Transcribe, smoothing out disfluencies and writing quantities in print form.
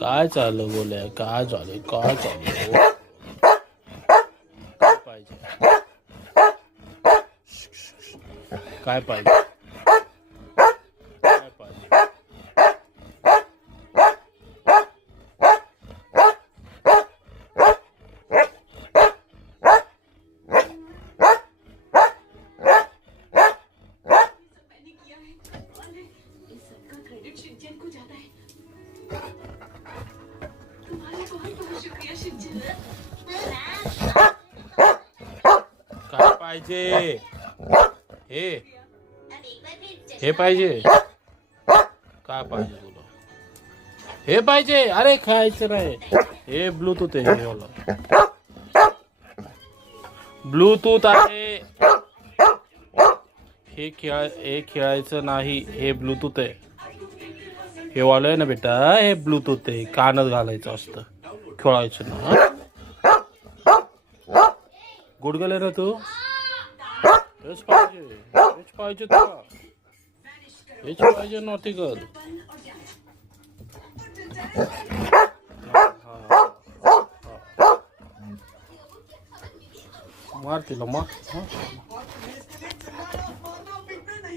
काय चाललं बोलाय? काय झालं? काय चालू? काय पाहिजे? काय पाहिजे? काय पाहिजे? काय पाहिजे? हे पाहिजे? काय पाहिजे तुला? हे पाहिजे? अरे खायचं नाही. हे ब्लूटूथ आहे हे वाला. ब्लूटूथ आहे. हे खेळायचं नाही. हे ब्लूटूथ आहे. हे वालं आहे ना बेटा, हे ब्लूटूथ आहे. कानात घालायचं असतं. खेळायचं ना. गुडगल आहे ना तू? हेच पाहिजे. हेच पाहिजे तुला. हेच पाहिजे नव्हती कर. मार तिला मार.